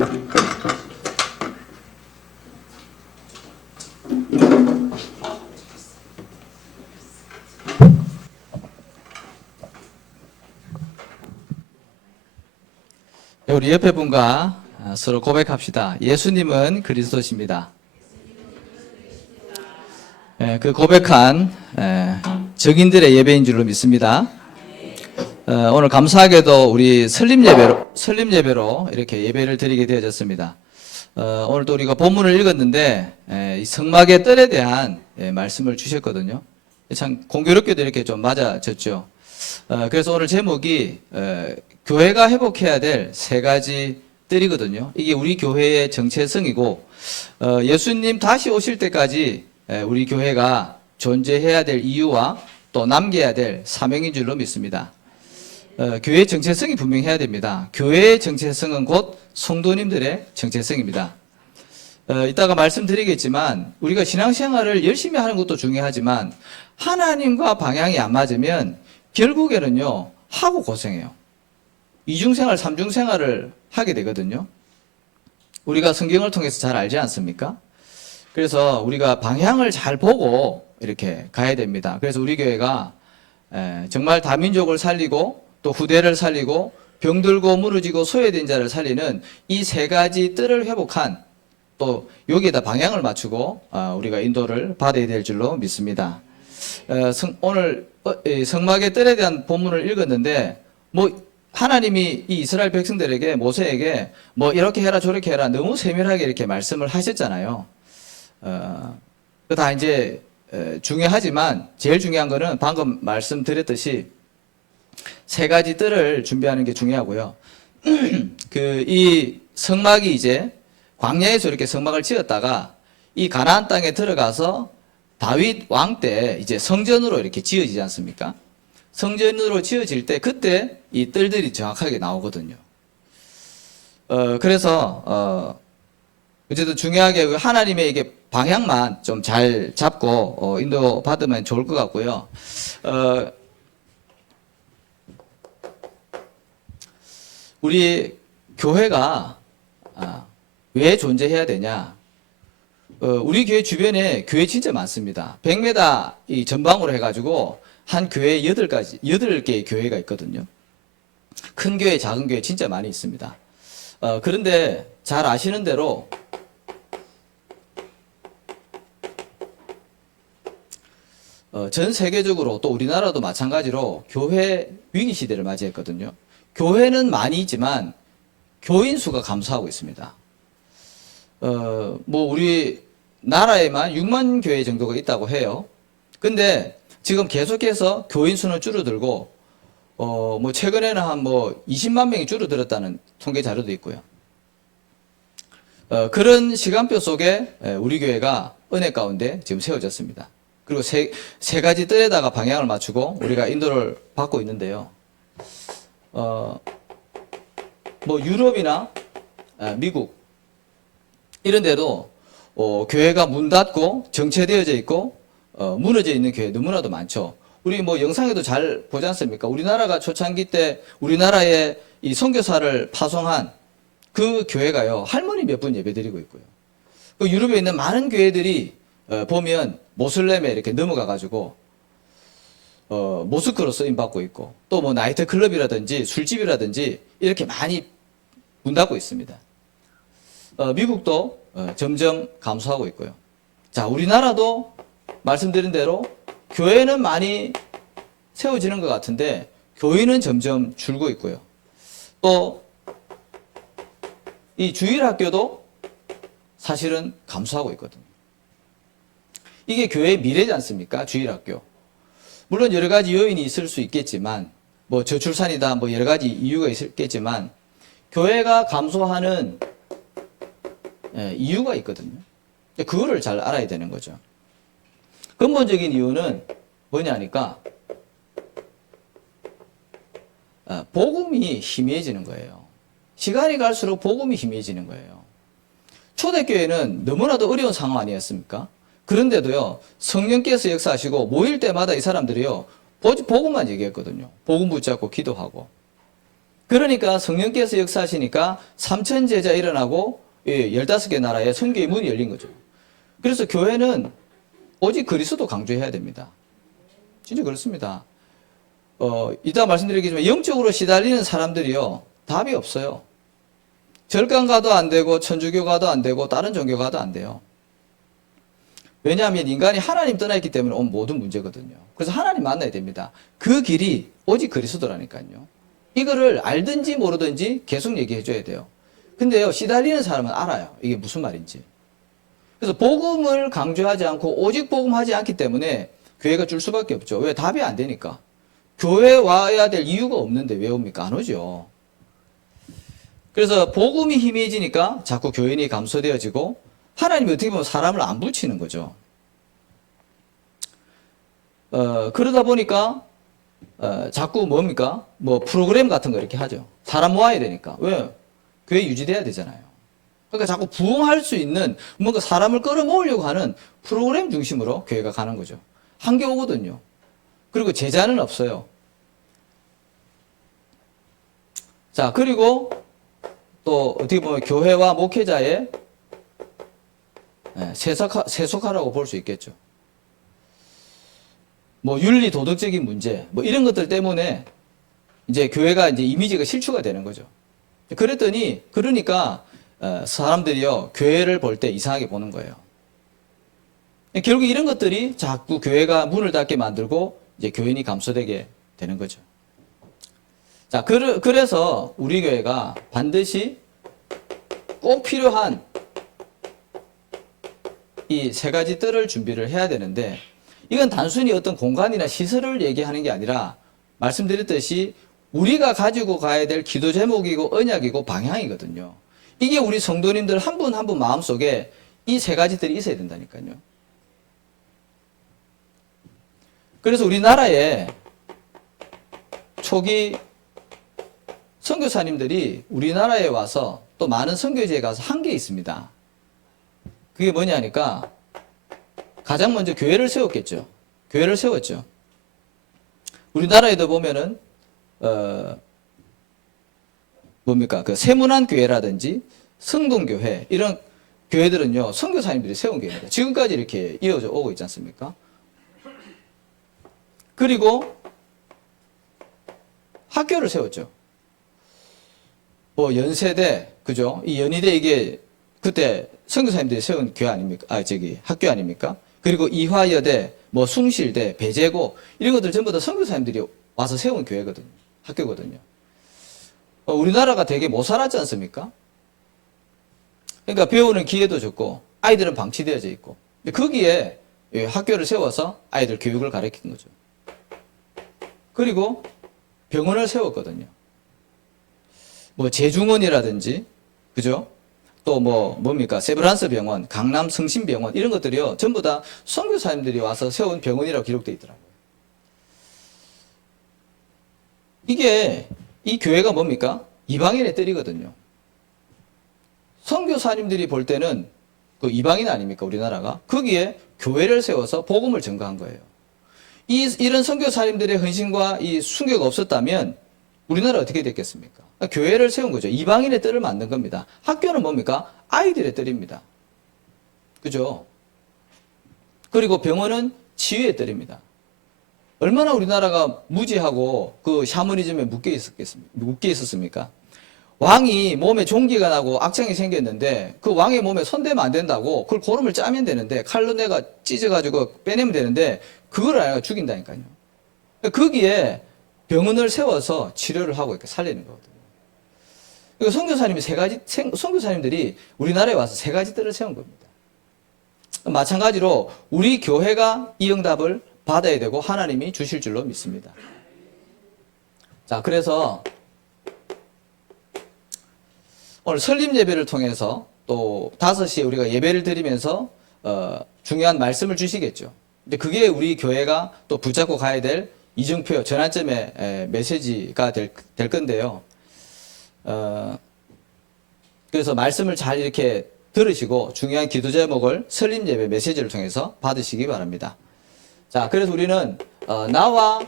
우리 옆에 분과 서로 고백합시다. 예수님은 그리스도십니다. 그 고백한 증인들의 예배인 줄로 믿습니다. 오늘 감사하게도 우리 설립 예배로 이렇게 예배를 드리게 되어졌습니다. 오늘 또 우리가 본문을 읽었는데 이 성막의 뜰에 대한 말씀을 주셨거든요. 참 공교롭게도 이렇게 좀 맞아졌죠. 그래서 오늘 제목이 교회가 회복해야 될 세 가지 뜰이거든요. 이게 우리 교회의 정체성이고 예수님 다시 오실 때까지 우리 교회가 존재해야 될 이유와 또 남겨야 될 사명인 줄로 믿습니다. 교회의 정체성이 분명해야 됩니다. 교회의 정체성은 곧 성도님들의 정체성입니다. 이따가 말씀드리겠지만 우리가 신앙생활을 열심히 하는 것도 중요하지만 하나님과 방향이 안 맞으면 결국에는요 하고 고생해요. 이중생활, 삼중생활을 하게 되거든요. 우리가 성경을 통해서 잘 알지 않습니까? 그래서 우리가 방향을 잘 보고 이렇게 가야 됩니다. 그래서 우리 교회가 정말 다민족을 살리고 또 후대를 살리고 병들고 무너지고 소외된 자를 살리는 이 세 가지 뜰을 회복한 또 여기에다 방향을 맞추고 우리가 인도를 받아야 될 줄로 믿습니다. 오늘 성막의 뜰에 대한 본문을 읽었는데 하나님이 이 이스라엘 백성들에게 모세에게 이렇게 해라 저렇게 해라 너무 세밀하게 이렇게 말씀을 하셨잖아요. 다 이제 중요하지만 제일 중요한 거는 방금 말씀드렸듯이 세 가지 뜰을 준비하는 게 중요하고요. 이 성막이 이제 광야에서 이렇게 성막을 지었다가 이 가나안 땅에 들어가서 다윗 왕 때 이제 성전으로 이렇게 지어지지 않습니까? 성전으로 지어질 때 그때 이 뜰들이 정확하게 나오거든요. 그래서 어쨌든 중요하게 하나님의 이게 방향만 좀 잘 잡고 인도 받으면 좋을 것 같고요. 우리 교회가 왜 존재해야 되냐? 우리 교회 주변에 교회 진짜 많습니다. 100m 이 전방으로 해가지고 한 교회에 8개의 교회가 있거든요. 큰 교회, 작은 교회 진짜 많이 있습니다. 그런데 잘 아시는 대로 전 세계적으로 또 우리나라도 마찬가지로 교회 위기 시대를 맞이했거든요. 교회는 많이 있지만 교인 수가 감소하고 있습니다. 우리 나라에만 6만 교회 정도가 있다고 해요. 근데 지금 계속해서 교인 수는 줄어들고 최근에는 한 20만 명이 줄어들었다는 통계 자료도 있고요. 그런 시간표 속에 우리 교회가 은혜 가운데 지금 세워졌습니다. 그리고 세 가지 뜰에다가 방향을 맞추고 우리가 인도를 받고 있는데요. 유럽이나 미국 이런 데도 교회가 문 닫고 정체되어져 있고 무너져 있는 교회 너무나도 많죠. 우리 영상에도 잘 보지 않습니까? 우리나라가 초창기 때 우리나라에 이 선교사를 파송한 그 교회가요 할머니 몇 분 예배드리고 있고요. 유럽에 있는 많은 교회들이 보면 모슬렘에 이렇게 넘어가 가지고 모스크로 쓰임 받고 있고 또 나이트 클럽이라든지 술집이라든지 이렇게 많이 문 닫고 있습니다. 미국도 점점 감소하고 있고요. 자, 우리나라도 말씀드린 대로 교회는 많이 세워지는 것 같은데 교인은 점점 줄고 있고요. 또 이 주일학교도 사실은 감소하고 있거든요. 이게 교회의 미래지 않습니까? 주일학교. 물론 여러 가지 요인이 있을 수 있겠지만 저출산이다 여러 가지 이유가 있겠지만 교회가 감소하는 이유가 있거든요. 그거를 잘 알아야 되는 거죠. 근본적인 이유는 뭐냐니까 복음이 희미해지는 거예요. 시간이 갈수록 복음이 희미해지는 거예요. 초대교회는 너무나도 어려운 상황 아니었습니까? 그런데도요 성령께서 역사하시고 모일 때마다 이 사람들이요 복음만 얘기했거든요. 복음 붙잡고 기도하고. 그러니까 성령께서 역사하시니까 3천 제자 일어나고 15개 나라에 선교의 문이 열린 거죠. 그래서 교회는 오직 그리스도 강조해야 됩니다. 진짜 그렇습니다. 이따 말씀드리겠지만 영적으로 시달리는 사람들이요, 답이 없어요. 절강 가도 안 되고 천주교 가도 안 되고 다른 종교 가도 안 돼요. 왜냐하면 인간이 하나님 떠나 있기 때문에 온 모든 문제거든요. 그래서 하나님 만나야 됩니다. 그 길이 오직 그리스도라니까요. 이거를 알든지 모르든지 계속 얘기해 줘야 돼요. 근데요, 시달리는 사람은 알아요. 이게 무슨 말인지. 그래서 복음을 강조하지 않고 오직 복음하지 않기 때문에 교회가 줄 수밖에 없죠. 왜? 답이 안 되니까. 교회 와야 될 이유가 없는데 왜 옵니까? 안 오죠. 그래서 복음이 희미해지니까 자꾸 교인이 감소되어지고 하나님이 어떻게 보면 사람을 안 붙이는 거죠. 그러다 보니까 자꾸 뭡니까? 뭐 프로그램 같은 거 이렇게 하죠. 사람 모아야 되니까. 왜? 교회 유지돼야 되잖아요. 그러니까 자꾸 부흥할 수 있는 뭔가 사람을 끌어모으려고 하는 프로그램 중심으로 교회가 가는 거죠. 한계 오거든요. 그리고 제자는 없어요. 자, 그리고 또 어떻게 보면 교회와 목회자의 세속화라고 볼 수 있겠죠. 뭐 윤리 도덕적인 문제, 뭐 이런 것들 때문에 이제 교회가 이제 이미지가 실추가 되는 거죠. 그러니까 사람들이요, 교회를 볼 때 이상하게 보는 거예요. 결국 이런 것들이 자꾸 교회가 문을 닫게 만들고 이제 교인이 감소되게 되는 거죠. 자, 그래서 우리 교회가 반드시 꼭 필요한 이 세 가지 뜰을 준비를 해야 되는데, 이건 단순히 어떤 공간이나 시설을 얘기하는 게 아니라 말씀드렸듯이 우리가 가지고 가야 될 기도 제목이고 언약이고 방향이거든요. 이게 우리 성도님들 한 분 한 분 마음속에 이 세 가지들이 있어야 된다니까요. 그래서 우리나라에 초기 선교사님들이 우리나라에 와서 또 많은 선교지에 가서 한 게 있습니다. 그게 뭐냐니까 가장 먼저 교회를 세웠겠죠. 교회를 세웠죠. 우리나라에도 보면은 뭡니까? 그 세문안 교회라든지 성동교회 이런 교회들은요, 선교사님들이 세운 교회입니다. 지금까지 이렇게 이어져 오고 있지 않습니까? 그리고 학교를 세웠죠. 뭐 연세대, 그죠? 이 연희대 이게 그때 선교사님들이 세운 교회 아닙니까? 학교 아닙니까? 그리고 이화여대, 뭐 숭실대, 배재고 이런 것들 전부 다 선교사님들이 와서 세운 교회거든요. 학교거든요. 우리나라가 되게 못 살았지 않습니까? 그러니까 배우는 기회도 적고 아이들은 방치되어져 있고 거기에 학교를 세워서 아이들 교육을 가르치는 거죠. 그리고 병원을 세웠거든요. 뭐 제중원이라든지, 그죠? 또 뭡니까? 세브란스 병원, 강남 성심병원 이런 것들이요, 전부 다 선교사님들이 와서 세운 병원이라고 기록되어 있더라고요. 이 교회가 뭡니까? 이방인의 뜰이거든요. 선교사님들이 볼 때는 그 이방인 아닙니까? 우리나라가. 거기에 교회를 세워서 복음을 전가한 거예요. 이런 선교사님들의 헌신과 이 순교가 없었다면 우리나라 어떻게 됐겠습니까? 교회를 세운 거죠. 이방인의 뜰을 만든 겁니다. 학교는 뭡니까? 아이들의 뜰입니다. 그죠? 그리고 병원은 치유의 뜰입니다. 얼마나 우리나라가 무지하고 그 샤머니즘에 묶여 있었습니까? 왕이 몸에 종기가 나고 악창이 생겼는데 그 왕의 몸에 손대면 안 된다고 그걸 고름을 짜면 되는데 칼로 내가 찢어가지고 빼내면 되는데 그걸 아니라 죽인다니까요. 거기에 병원을 세워서 치료를 하고 이렇게 살리는 거거든요. 선교사님들이 우리나라에 와서 세 가지 뜰을 세운 겁니다. 마찬가지로 우리 교회가 이 응답을 받아야 되고 하나님이 주실 줄로 믿습니다. 자, 그래서 오늘 설립 예배를 통해서 또 5시에 우리가 예배를 드리면서 중요한 말씀을 주시겠죠. 근데 그게 우리 교회가 또 붙잡고 가야 될 이정표 전환점의 메시지가 될 건데요. 그래서 말씀을 잘 이렇게 들으시고 중요한 기도 제목을 설립 예배 메시지를 통해서 받으시기 바랍니다. 자, 그래서 우리는 나와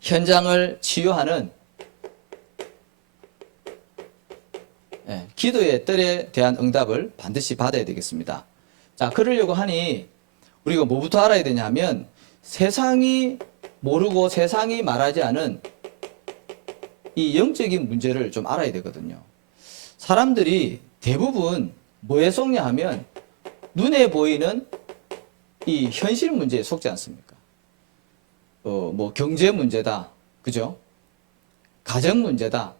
현장을 치유하는 기도의 뜰에 대한 응답을 반드시 받아야 되겠습니다. 자, 그러려고 하니 우리가 뭐부터 알아야 되냐 하면 세상이 모르고 세상이 말하지 않은 이 영적인 문제를 좀 알아야 되거든요. 사람들이 대부분 뭐에 속냐 하면 눈에 보이는 이 현실 문제에 속지 않습니까? 뭐 경제 문제다. 그죠? 가정 문제다.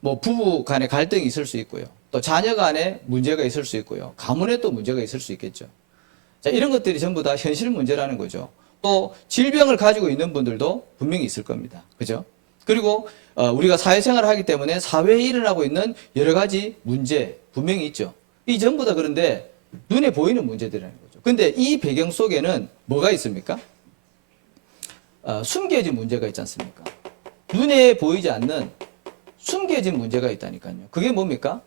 뭐 부부 간에 갈등이 있을 수 있고요. 또 자녀 간에 문제가 있을 수 있고요. 가문에 또 문제가 있을 수 있겠죠. 자, 이런 것들이 전부 다 현실 문제라는 거죠. 또 질병을 가지고 있는 분들도 분명히 있을 겁니다. 그죠? 그리고 우리가 사회생활을 하기 때문에 사회에 일어나고 있는 여러 가지 문제 분명히 있죠. 이 전부 다 그런데 눈에 보이는 문제들이라는 거죠. 근데 이 배경 속에는 뭐가 있습니까? 숨겨진 문제가 있지 않습니까? 눈에 보이지 않는 숨겨진 문제가 있다니까요. 그게 뭡니까?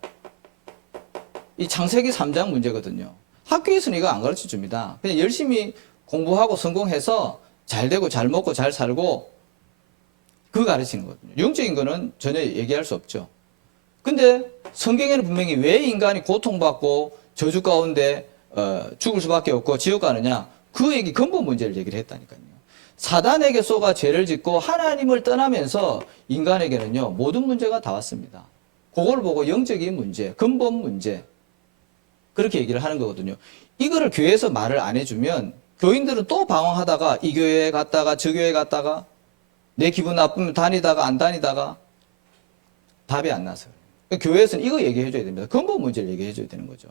이 창세기 3장 문제거든요. 학교에서는 이거 안 가르쳐 줍니다. 그냥 열심히 공부하고 성공해서 잘 되고 잘 먹고 잘 살고 그거 가르치는 거거든요. 영적인 거는 전혀 얘기할 수 없죠. 근데 성경에는 분명히 왜 인간이 고통받고 저주 가운데 죽을 수밖에 없고 지옥 가느냐? 그 얘기 근본 문제를 얘기를 했다니까요. 사단에게 쏘가 죄를 짓고 하나님을 떠나면서 인간에게는요 모든 문제가 다 왔습니다. 그걸 보고 영적인 문제, 근본 문제 그렇게 얘기를 하는 거거든요. 이거를 교회에서 말을 안 해주면 교인들은 또 방황하다가 이 교회에 갔다가 저 교회에 갔다가 내 기분 나쁘면 다니다가 안 다니다가 답이 안 나서 그러니까 교회에서는 이거 얘기해 줘야 됩니다. 근본 문제를 얘기해 줘야 되는 거죠.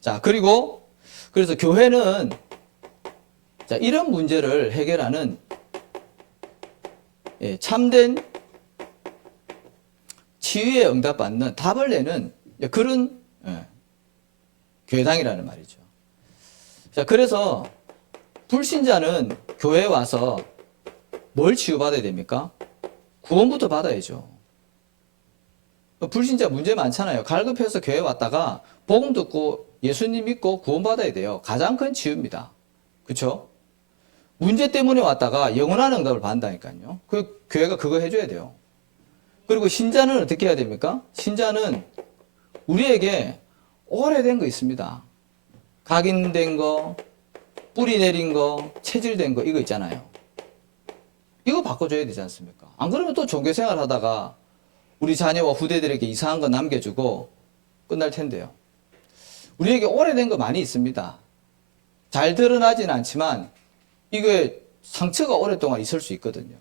자, 그래서 교회는 자, 이런 문제를 해결하는 참된 치유에 응답받는 답을 내는 그런 교회당이라는 말이죠. 자, 그래서 불신자는 교회에 와서 뭘 치유받아야 됩니까? 구원부터 받아야죠. 불신자 문제 많잖아요. 갈급해서 교회 왔다가 복음 듣고 예수님 믿고 구원받아야 돼요. 가장 큰 치유입니다. 그렇죠? 문제 때문에 왔다가 영원한 응답을 받는다니까요. 그 교회가 그거 해줘야 돼요. 그리고 신자는 어떻게 해야 됩니까? 신자는 우리에게 오래된 거 있습니다. 각인된 거, 뿌리 내린 거, 체질된 거 이거 있잖아요. 이거 바꿔줘야 되지 않습니까? 안 그러면 또 종교생활 하다가 우리 자녀와 후대들에게 이상한 거 남겨주고 끝날 텐데요. 우리에게 오래된 거 많이 있습니다. 잘 드러나지는 않지만 이게 상처가 오랫동안 있을 수 있거든요.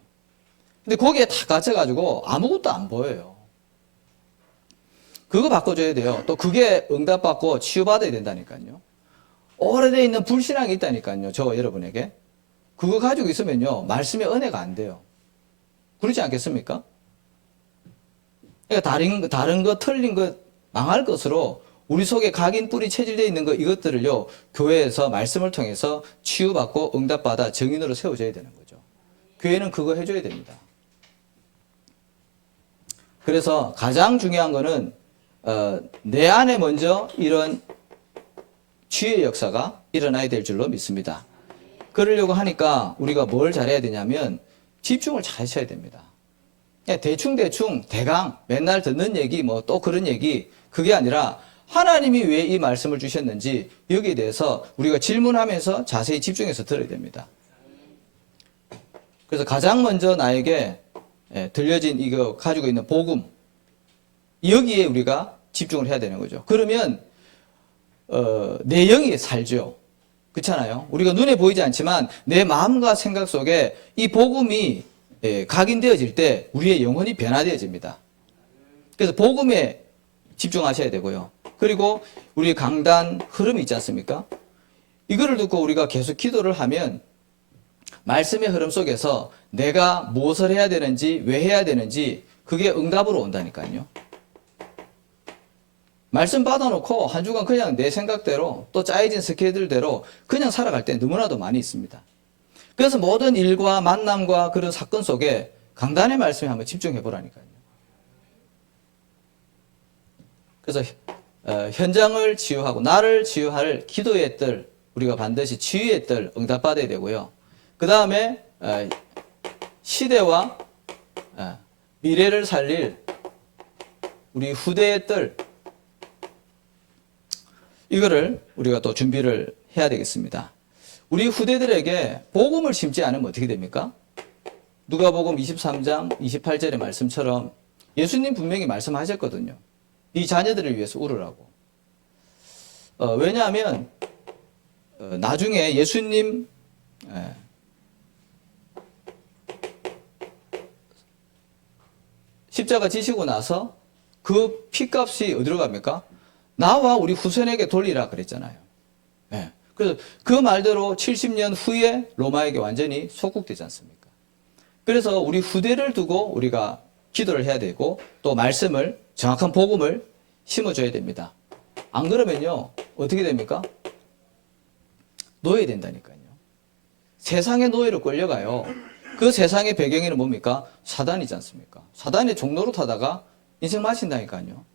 근데 거기에 다 갇혀가지고 아무것도 안 보여요. 그거 바꿔줘야 돼요. 또 그게 응답받고 치유받아야 된다니까요. 오래돼 있는 불신앙이 있다니까요. 저 여러분에게. 그거 가지고 있으면요. 말씀의 은혜가 안 돼요. 그렇지 않겠습니까? 그러니까 다른 거, 틀린 거, 망할 것으로 우리 속에 각인 뿌리 체질되어 있는 거 이것들을요. 교회에서 말씀을 통해서 치유받고 응답받아 정인으로 세워져야 되는 거죠. 교회는 그거 해줘야 됩니다. 그래서 가장 중요한 거는 내 안에 먼저 이런 치유의 역사가 일어나야 될 줄로 믿습니다. 그러려고 하니까 우리가 뭘 잘해야 되냐면 집중을 잘 해야 됩니다. 대충 대강 맨날 듣는 얘기 뭐 또 그런 얘기 그게 아니라 하나님이 왜 이 말씀을 주셨는지 여기에 대해서 우리가 질문하면서 자세히 집중해서 들어야 됩니다. 그래서 가장 먼저 나에게 들려진 이거 가지고 있는 복음 여기에 우리가 집중을 해야 되는 거죠. 그러면 내 영이 살죠. 그렇잖아요. 우리가 눈에 보이지 않지만 내 마음과 생각 속에 이 복음이 각인되어질 때 우리의 영혼이 변화되어집니다. 그래서 복음에 집중하셔야 되고요. 그리고 우리 강단 흐름이 있지 않습니까? 이거를 듣고 우리가 계속 기도를 하면 말씀의 흐름 속에서 내가 무엇을 해야 되는지 왜 해야 되는지 그게 응답으로 온다니까요. 말씀 받아놓고 한 주간 그냥 내 생각대로 또 짜여진 스케줄대로 그냥 살아갈 때 너무나도 많이 있습니다. 그래서 모든 일과 만남과 그런 사건 속에 강단의 말씀에 한번 집중해 보라니까요. 그래서 현장을 치유하고 나를 치유할 기도의 뜰 우리가 반드시 치유의 뜰 응답받아야 되고요. 그 다음에 시대와 미래를 살릴 우리 후대의 뜰, 이거를 우리가 또 준비를 해야 되겠습니다. 우리 후대들에게 복음을 심지 않으면 어떻게 됩니까? 누가복음 23장 28절의 말씀처럼 예수님 분명히 말씀하셨거든요. 네 자녀들을 위해서 울으라고. 왜냐하면 나중에 예수님 십자가 지시고 나서 그 피값이 어디로 갑니까? 나와 우리 후손에게 돌리라 그랬잖아요. 네. 그래서 그 말대로 70년 후에 로마에게 완전히 속국되지 않습니까? 그래서 우리 후대를 두고 우리가 기도를 해야 되고 또 말씀을, 정확한 복음을 심어줘야 됩니다. 안 그러면요 어떻게 됩니까? 노예 된다니까요. 세상의 노예로 끌려가요. 그 세상의 배경에는 뭡니까? 사단이지 않습니까? 사단의 종로로 타다가 인생 마친다니까요.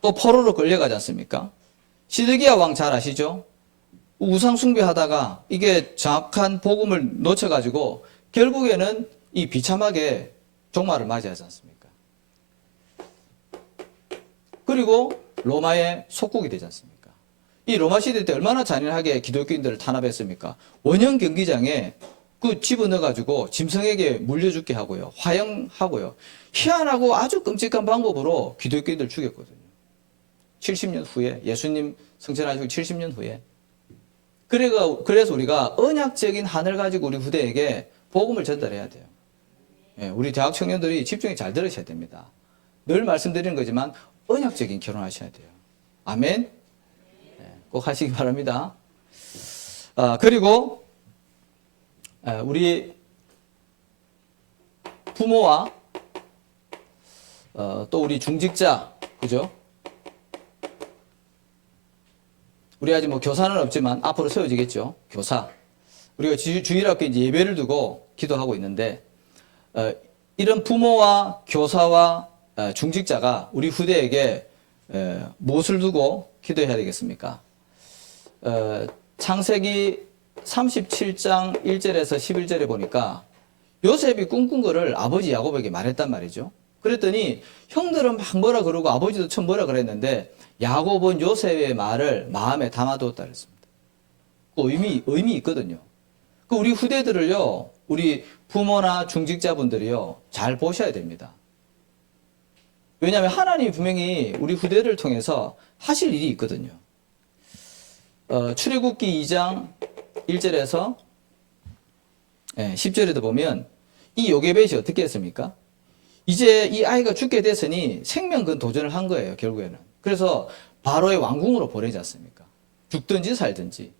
또 포로로 끌려가지 않습니까? 시드기야 왕 잘 아시죠? 우상 숭배하다가 이게 정확한 복음을 놓쳐가지고 결국에는 이 비참하게 종말을 맞이하지 않습니까? 그리고 로마의 속국이 되지 않습니까? 이 로마 시대 때 얼마나 잔인하게 기독교인들을 탄압했습니까? 원형 경기장에 그 집어넣어가지고 짐승에게 물려죽게 하고요. 화형하고요. 희한하고 아주 끔찍한 방법으로 기독교인들을 죽였거든요. 70년 후에, 예수님 승천하시고 70년 후에. 그래서 우리가 언약적인 한을 가지고 우리 후대에게 복음을 전달해야 돼요. 우리 대학 청년들이 집중이 잘 들으셔야 됩니다. 늘 말씀드리는 거지만 언약적인 결혼하셔야 돼요. 아멘? 꼭 하시기 바랍니다. 그리고 우리 부모와 또 우리 중직자, 그죠? 우리 아직 뭐 교사는 없지만 앞으로 세워지겠죠. 교사. 우리가 주일학교 이제 예배를 두고 기도하고 있는데 이런 부모와 교사와 중직자가 우리 후대에게 무엇을 두고 기도해야 되겠습니까? 창세기 37장 1절에서 11절에 보니까 요셉이 꿈꾼 거를 아버지 야곱에게 말했단 말이죠. 그랬더니 형들은 막 뭐라 그러고 아버지도 처음 뭐라 그랬는데 야곱은 요셉의 말을 마음에 담아두었다 그랬습니다. 그 의미 있거든요. 그 우리 후대들을요, 우리 부모나 중직자분들이요, 잘 보셔야 됩니다. 왜냐하면 하나님이 분명히 우리 후대를 통해서 하실 일이 있거든요. 출애굽기 2장 1절에서 10절에도 보면 이 요게벳이 어떻게 했습니까? 이제 이 아이가 죽게 됐으니 생명건 도전을 한 거예요, 결국에는. 그래서 바로의 왕궁으로 보내지 않습니까? 죽든지 살든지.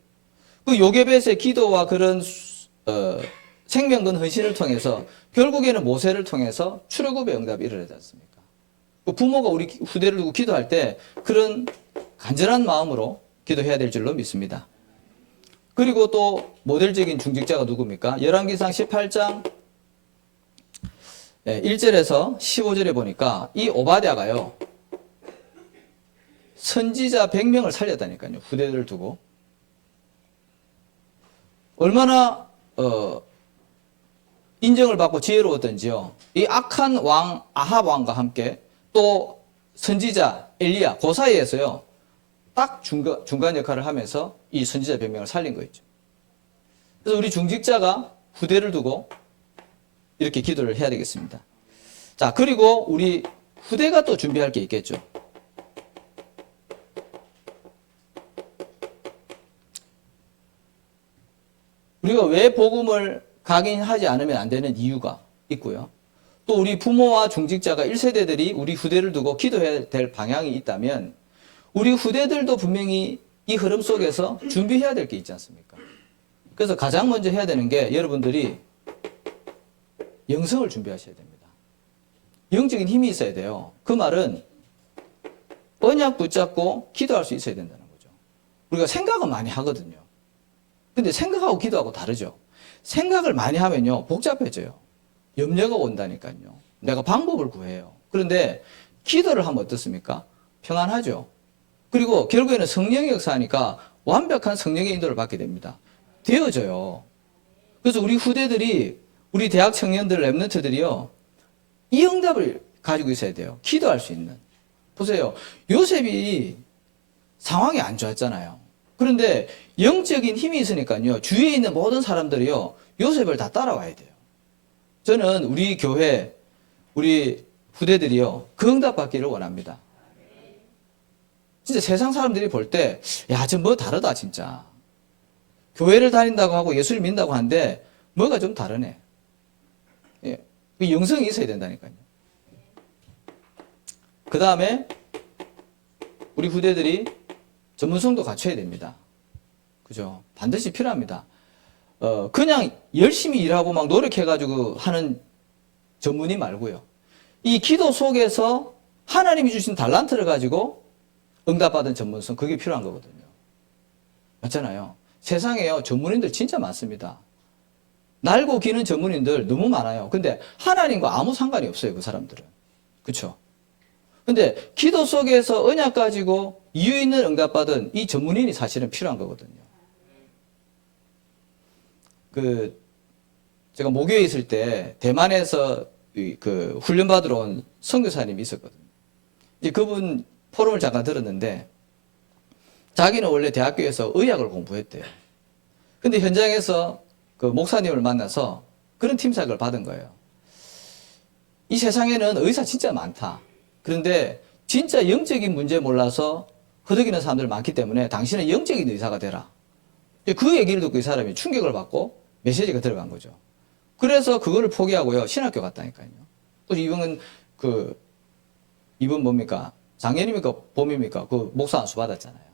그 요게벳의 기도와 그런 생명건 헌신을 통해서 결국에는 모세를 통해서 출애굽의 응답이 일어나지 않습니까? 그 부모가 우리 후대를 두고 기도할 때 그런 간절한 마음으로 기도해야 될 줄로 믿습니다. 그리고 또 모델적인 중직자가 누굽니까? 열왕기상 18장 1절에서 15절에 보니까 이 오바댜가요, 선지자 100명을 살렸다니까요. 후대들을 두고. 얼마나 인정을 받고 지혜로웠던지요. 이 악한 왕 아합 왕과 함께 또 선지자 엘리야 그 사이에서요. 딱 중간 역할을 하면서 이 선지자 100명을 살린 거 있죠. 그래서 우리 중직자가 후대를 두고 이렇게 기도를 해야 되겠습니다. 자, 그리고 우리 후대가 또 준비할 게 있겠죠. 우리가 왜 복음을 각인하지 않으면 안 되는 이유가 있고요. 또 우리 부모와 중직자가 1세대들이 우리 후대를 두고 기도해야 될 방향이 있다면 우리 후대들도 분명히 이 흐름 속에서 준비해야 될 게 있지 않습니까? 그래서 가장 먼저 해야 되는 게 여러분들이 영성을 준비하셔야 됩니다. 영적인 힘이 있어야 돼요. 그 말은 언약 붙잡고 기도할 수 있어야 된다는 거죠. 우리가 생각은 많이 하거든요. 근데 생각하고 기도하고 다르죠. 생각을 많이 하면요, 복잡해져요. 염려가 온다니까요. 내가 방법을 구해요. 그런데 기도를 하면 어떻습니까? 평안하죠. 그리고 결국에는 성령의 역사하니까 완벽한 성령의 인도를 받게 됩니다. 되어져요. 그래서 우리 후대들이, 우리 대학 청년들, 랩런트들이요, 이 응답을 가지고 있어야 돼요. 기도할 수 있는. 보세요. 요셉이 상황이 안 좋았잖아요. 그런데 영적인 힘이 있으니까요, 주위에 있는 모든 사람들이요, 요셉을 다 따라와야 돼요. 저는 우리 교회, 우리 후대들이요, 그 응답 받기를 원합니다. 진짜 세상 사람들이 볼 때, 야, 저 뭐 다르다, 진짜. 교회를 다닌다고 하고 예수를 믿는다고 하는데, 뭐가 좀 다르네. 예, 그 영성이 있어야 된다니까요. 그 다음에, 우리 후대들이 전문성도 갖춰야 됩니다. 그죠? 반드시 필요합니다. 그냥 열심히 일하고 막 노력해가지고 하는 전문의 말고요. 이 기도 속에서 하나님이 주신 달란트를 가지고 응답받은 전문성, 그게 필요한 거거든요. 맞잖아요. 세상에요, 전문인들 진짜 많습니다. 날고 기는 전문인들 너무 많아요. 근데 하나님과 아무 상관이 없어요, 그 사람들은. 그쵸? 근데 기도 속에서 언약 가지고 이유 있는 응답받은 이 전문인이 사실은 필요한 거거든요. 제가 모교에 있을 때 대만에서 그 훈련받으러 온 선교사님이 있었거든요. 이제 그분 포럼을 잠깐 들었는데 자기는 원래 대학교에서 의학을 공부했대요. 근데 현장에서 그 목사님을 만나서 그런 팀삭을 받은 거예요. 이 세상에는 의사 진짜 많다. 그런데 진짜 영적인 문제 몰라서 허덕이는 사람들 많기 때문에 당신은 영적인 의사가 되라. 그 얘기를 듣고 이 사람이 충격을 받고 메시지가 들어간 거죠. 그래서 그거를 포기하고요, 신학교 갔다니까요. 또 이분 뭡니까? 장년입니까? 봄입니까? 그 목사 안수 받았잖아요.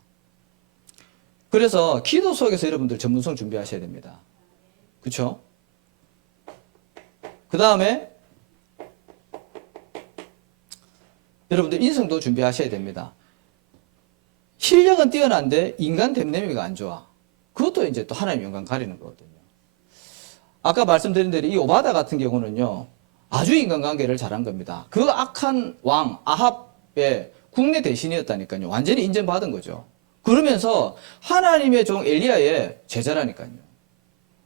그래서 기도 속에서 여러분들 전문성 준비하셔야 됩니다. 그쵸? 그 다음에 여러분들 인성도 준비하셔야 됩니다. 실력은 뛰어난데 인간 됨됨이가 안 좋아. 그것도 이제 또 하나님 영광 가리는 거거든요. 아까 말씀드린 대로 이 오바다 같은 경우는요, 아주 인간관계를 잘한 겁니다. 그 악한 왕 아합의 국내 대신이었다니까요. 완전히 인정받은 거죠. 그러면서 하나님의 종 엘리야의 제자라니까요.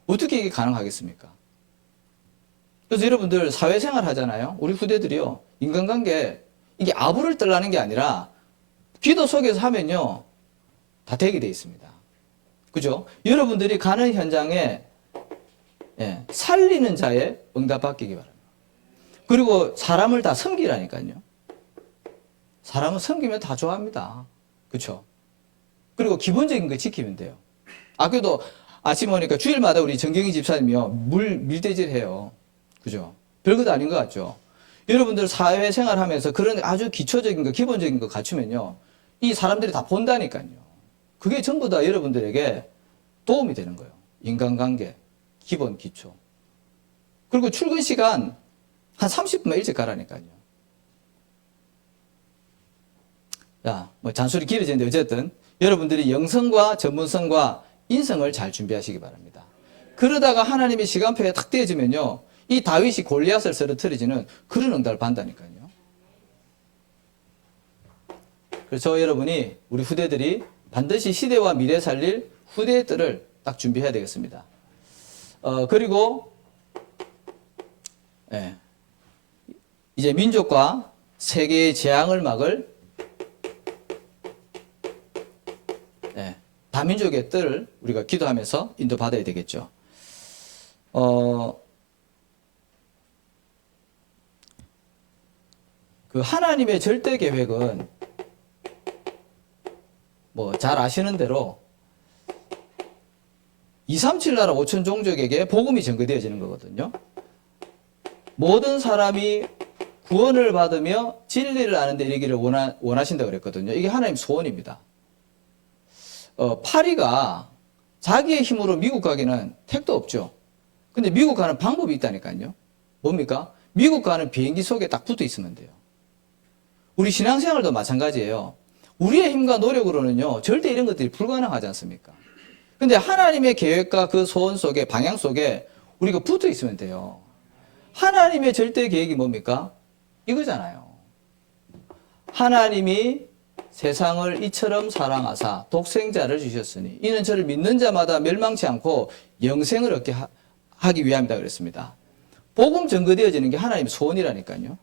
어떻게 이게 가능하겠습니까? 그래서 여러분들 사회생활 하잖아요. 우리 후대들이요, 인간관계 이게 아부를 떨라는 게 아니라 기도 속에서 하면요, 다 되게 돼 있습니다. 그죠? 여러분들이 가는 현장에 살리는 자의 응답 받기기 바랍니다. 그리고 사람을 다 섬기라니까요. 사람을 섬기면 다 좋아합니다. 그렇죠? 그리고 기본적인 거 지키면 돼요. 아껴도 아침 오니까 주일마다 우리 정경희 집사님이요, 밀대질 해요. 그죠? 별것도 아닌 것 같죠? 여러분들 사회생활 하면서 그런 아주 기초적인 거, 기본적인 거 갖추면요, 이 사람들이 다 본다니까요. 그게 전부 다 여러분들에게 도움이 되는 거예요. 인간관계, 기본 기초. 그리고 출근 시간 한 30분만 일찍 가라니까요. 자, 뭐 잔소리 길어지는데 어쨌든 여러분들이 영성과 전문성과 인성을 잘 준비하시기 바랍니다. 그러다가 하나님의 시간표에 탁 떼어지면요, 이 다윗이 골리앗을 쓰러뜨리지는 그런 응답을 받는다니까요. 그래서 저 여러분이, 우리 후대들이 반드시 시대와 미래 살릴 후대들을 딱 준비해야 되겠습니다. 그리고 이제 민족과 세계의 재앙을 막을 다민족의 뜰을 우리가 기도하면서 인도받아야 되겠죠. 그 하나님의 절대 계획은 뭐 잘 아시는 대로 237 나라 5천 종족에게 복음이 전거되어지는 거거든요. 모든 사람이 구원을 받으며 진리를 아는 데 이르기를 원하신다고 그랬거든요. 이게 하나님 소원입니다. 파리가 자기의 힘으로 미국 가기는 택도 없죠. 근데 미국 가는 방법이 있다니까요. 뭡니까? 미국 가는 비행기 속에 딱 붙어 있으면 돼요. 우리 신앙생활도 마찬가지예요. 우리의 힘과 노력으로는요, 절대 이런 것들이 불가능하지 않습니까? 근데 하나님의 계획과 그 소원 속에, 방향 속에 우리가 붙어 있으면 돼요. 하나님의 절대 계획이 뭡니까? 이거잖아요. 하나님이 세상을 이처럼 사랑하사 독생자를 주셨으니 이는 저를 믿는 자마다 멸망치 않고 영생을 얻게 하기 위함이다 그랬습니다. 복음 전거되어지는 게 하나님의 소원이라니까요.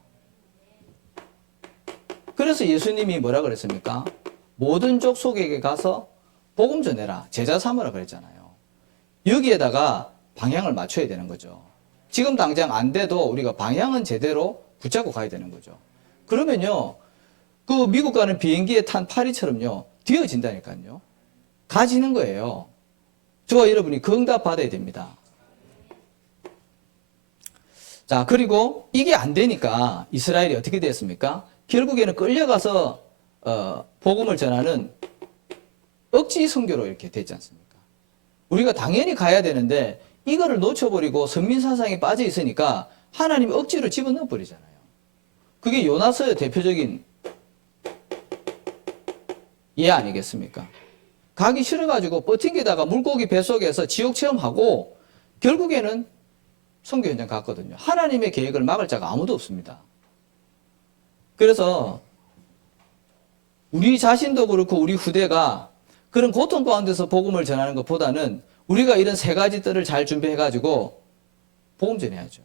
그래서 예수님이 뭐라 그랬습니까? 모든 족속에게 가서 복음 전해라. 제자 삼으라 그랬잖아요. 여기에다가 방향을 맞춰야 되는 거죠. 지금 당장 안 돼도 우리가 방향은 제대로 붙잡고 가야 되는 거죠. 그러면요, 그 미국 가는 비행기에 탄 파리처럼요, 뒤어진다니까요. 가지는 거예요. 저와 여러분이 그 응답 받아야 됩니다. 자, 그리고 이게 안 되니까 이스라엘이 어떻게 됐습니까? 결국에는 끌려가서 복음을 전하는 억지 선교로 이렇게 됐지 않습니까? 우리가 당연히 가야 되는데 이거를 놓쳐버리고 선민사상에 빠져 있으니까 하나님이 억지로 집어넣어 버리잖아요. 그게 요나서의 대표적인 예 아니겠습니까? 가기 싫어가지고 버팅기다가 물고기 뱃속에서 지옥 체험하고 결국에는 선교 현장 갔거든요. 하나님의 계획을 막을 자가 아무도 없습니다. 그래서 우리 자신도 그렇고 우리 후대가 그런 고통 가운데서 복음을 전하는 것보다는 우리가 이런 세 가지 뜰을 잘 준비해가지고 복음 전해야죠.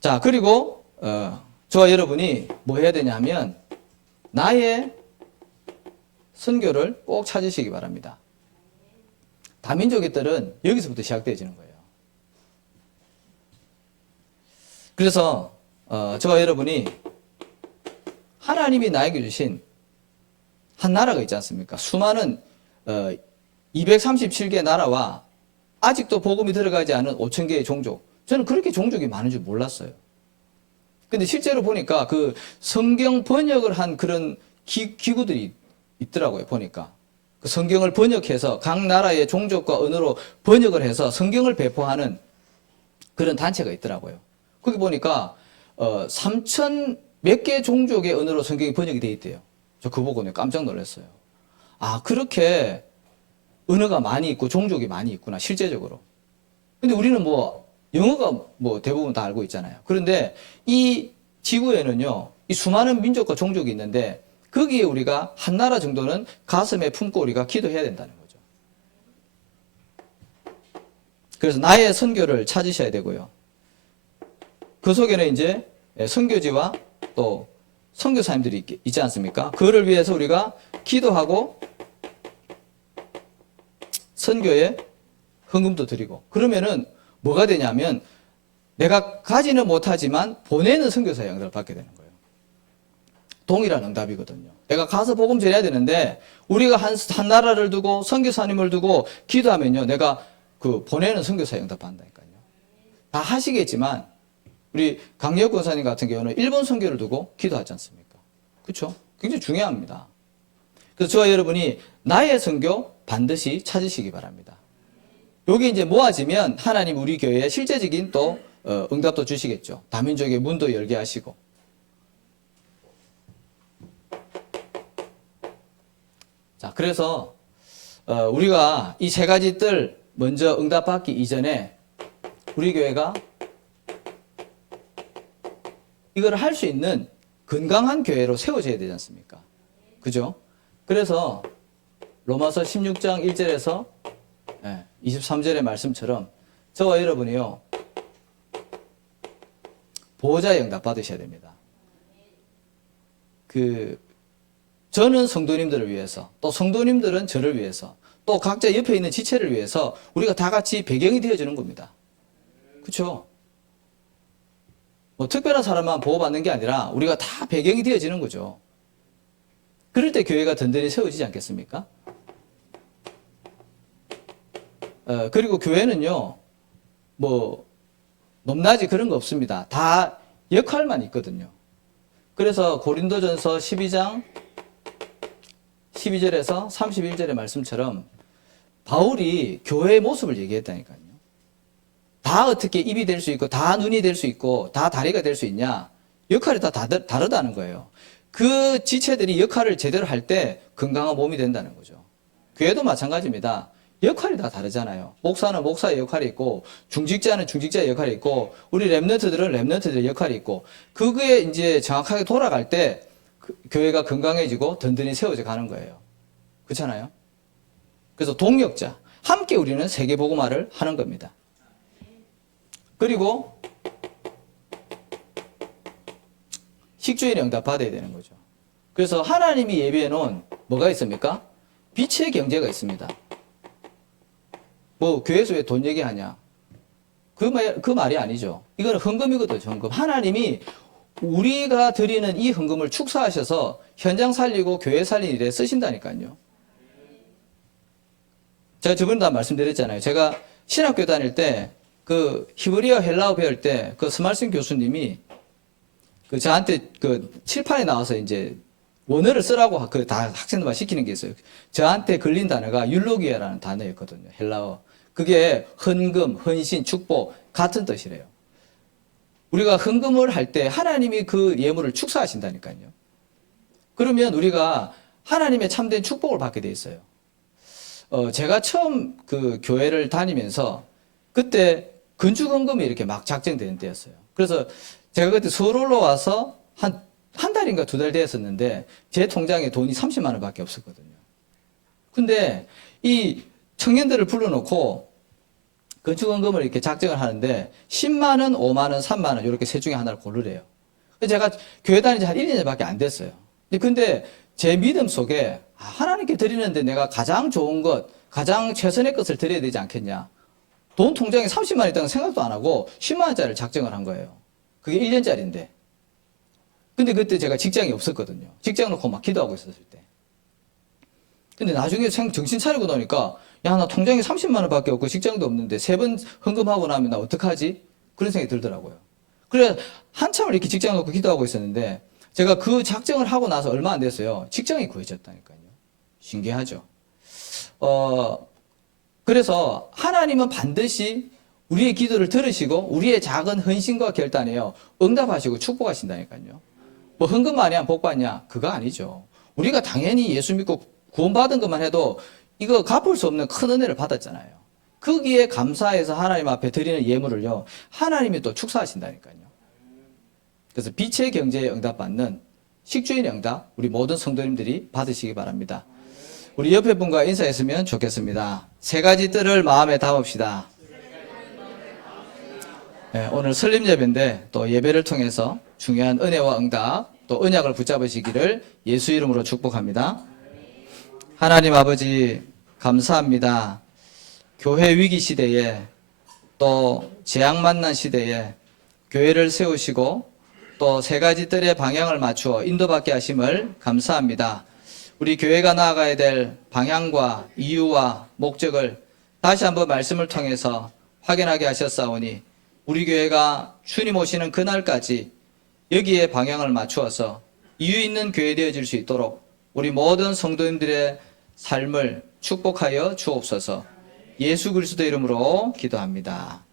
자, 그리고 저와 여러분이 뭐 해야 되냐 하면 나의 선교를 꼭 찾으시기 바랍니다. 다민족의 뜰은 여기서부터 시작되어지는 거예요. 그래서 저와 여러분이 하나님이 나에게 주신 한 나라가 있지 않습니까? 수많은 237개 나라와 아직도 복음이 들어가지 않은 5천 개의 종족. 저는 그렇게 종족이 많은 줄 몰랐어요. 근데 실제로 보니까 그 성경 번역을 한 그런 기구들이 있더라고요. 보니까 그 성경을 번역해서 각 나라의 종족과 언어로 번역을 해서 성경을 배포하는 그런 단체가 있더라고요. 거기 보니까 3천 몇 개 종족의 언어로 성경이 번역이 돼 있대요. 저 그거 보고 깜짝 놀랐어요. 아, 그렇게 언어가 많이 있고 종족이 많이 있구나, 실제적으로. 근데 우리는 뭐 영어가 뭐 대부분 다 알고 있잖아요. 그런데 이 지구에는요, 이 수많은 민족과 종족이 있는데 거기에 우리가 한 나라 정도는 가슴에 품고 우리가 기도해야 된다는 거죠. 그래서 나의 선교를 찾으셔야 되고요. 그 속에는 이제 선교지와 또 선교사님들이 있지 않습니까? 그를 위해서 우리가 기도하고 선교에 헌금도 드리고, 그러면은 뭐가 되냐면 내가 가지는 못하지만 보내는 선교사의 응답을 받게 되는 거예요. 동일한 응답이거든요. 내가 가서 복음 전해야 되는데 우리가 한 나라를 두고 선교사님을 두고 기도하면요, 내가 그 보내는 선교사의 응답 받는다니까요. 다 하시겠지만 우리 강력 권사님 같은 경우는 일본 선교를 두고 기도하지 않습니까? 그렇죠? 굉장히 중요합니다. 그래서 저와 여러분이 나의 선교 반드시 찾으시기 바랍니다. 여기 이제 모아지면 하나님 우리 교회에 실제적인 또 응답도 주시겠죠. 다민족의 문도 열게 하시고. 자, 그래서 우리가 이 세 가지 뜰 먼저 응답받기 이전에 우리 교회가 이걸 할 수 있는 건강한 교회로 세워져야 되지 않습니까? 그죠? 그래서 로마서 16장 1절에서 23절의 말씀처럼 저와 여러분이요, 보호자의 응답 받으셔야 됩니다. 저는 성도님들을 위해서, 또 성도님들은 저를 위해서, 또 각자 옆에 있는 지체를 위해서 우리가 다 같이 배경이 되어주는 겁니다. 그렇죠? 뭐 특별한 사람만 보호받는 게 아니라 우리가 다 배경이 되어지는 거죠. 그럴 때 교회가 든든히 세워지지 않겠습니까? 그리고 교회는요, 뭐 높낮이 그런 거 없습니다. 다 역할만 있거든요. 그래서 고린도전서 12장 12절에서 31절의 말씀처럼 바울이 교회의 모습을 얘기했다니까요. 다 어떻게 입이 될 수 있고 다 눈이 될 수 있고 다 다리가 될 수 있냐? 역할이 다 다르다는 거예요. 그 지체들이 역할을 제대로 할 때 건강한 몸이 된다는 거죠. 교회도 마찬가지입니다. 역할이 다 다르잖아요. 목사는 목사의 역할이 있고, 중직자는 중직자의 역할이 있고, 우리 랩런트들은 랩런트들의 역할이 있고, 그게 이제 정확하게 돌아갈 때 교회가 건강해지고 든든히 세워져 가는 거예요. 그렇잖아요? 그래서 동역자, 함께 우리는 세계복음화를 하는 겁니다. 그리고 식주일에 응답받아야 되는 거죠. 그래서 하나님이 예배에는 뭐가 있습니까? 빛의 경제가 있습니다. 뭐 교회에서 왜 돈 얘기하냐? 그 말이 아니죠. 이거는 헌금이거든요. 헌금. 하나님이 우리가 드리는 이 헌금을 축사하셔서 현장 살리고 교회 살리는 일에 쓰신다니까요. 제가 저번에 다 말씀드렸잖아요. 제가 신학교 다닐 때 그 히브리어 헬라어 배울 때 그 스말슨 교수님이 그 저한테 그 칠판에 나와서 이제 원어를 쓰라고 그 다 학생들만 시키는 게 있어요. 저한테 걸린 단어가 율로기아라는 단어였거든요. 헬라어. 그게 헌금, 헌신, 축복 같은 뜻이래요. 우리가 헌금을 할 때 하나님이 그 예물을 축사하신다니까요. 그러면 우리가 하나님의 참된 축복을 받게 돼 있어요. 제가 처음 그 교회를 다니면서 그때 건축헌금이 이렇게 막 작정되는 때였어요. 그래서 제가 그때 서울 올라와서 한 달인가 2달 되었었는데 제 통장에 돈이 30만 원밖에 없었거든요. 근데 이 청년들을 불러놓고 건축헌금을 이렇게 작정을 하는데 10만 원, 5만 원, 3만 원 이렇게 셋 중에 하나를 고르래요. 제가 교회 다닌 지 한 1, 2년밖에 안 됐어요. 근데 제 믿음 속에 하나님께 드리는데 내가 가장 좋은 것, 가장 최선의 것을 드려야 되지 않겠냐. 돈 통장에 30만 원 있다는 생각도 안 하고 10만 원짜리를 작정을 한 거예요. 그게 1년짜리인데. 근데 그때 제가 직장이 없었거든요. 직장 놓고 막 기도하고 있었을 때. 근데 나중에 정신 차리고 나니까 야, 나 통장에 30만 원밖에 없고 직장도 없는데 3번 헌금하고 나면 나 어떡하지? 그런 생각이 들더라고요. 그래 한참을 이렇게 직장 놓고 기도하고 있었는데 제가 그 작정을 하고 나서 얼마 안 됐어요. 직장이 구해졌다니까요. 신기하죠. 그래서 하나님은 반드시 우리의 기도를 들으시고 우리의 작은 헌신과 결단에요. 응답하시고 축복하신다니까요. 뭐 헌금 많이 하면 복 받냐? 그거 아니죠. 우리가 당연히 예수 믿고 구원받은 것만 해도 이거 갚을 수 없는 큰 은혜를 받았잖아요. 거기에 감사해서 하나님 앞에 드리는 예물을요. 하나님이 또 축사하신다니까요. 그래서 빛의 경제에 응답받는 식주인의 응답 우리 모든 성도님들이 받으시기 바랍니다. 우리 옆에 분과 인사했으면 좋겠습니다. 3가지 뜰을 마음에 담읍시다. 네, 오늘 설립 예배인데 또 예배를 통해서 중요한 은혜와 응답 또 언약을 붙잡으시기를 예수 이름으로 축복합니다. 하나님 아버지 감사합니다. 교회 위기 시대에 또 재앙 만난 시대에 교회를 세우시고 또 3가지 뜰의 방향을 맞추어 인도받게 하심을 감사합니다. 우리 교회가 나아가야 될 방향과 이유와 목적을 다시 한번 말씀을 통해서 확인하게 하셨사오니 우리 교회가 주님 오시는 그날까지 여기에 방향을 맞추어서 이유 있는 교회 되어질 수 있도록 우리 모든 성도님들의 삶을 축복하여 주옵소서. 예수 그리스도 이름으로 기도합니다.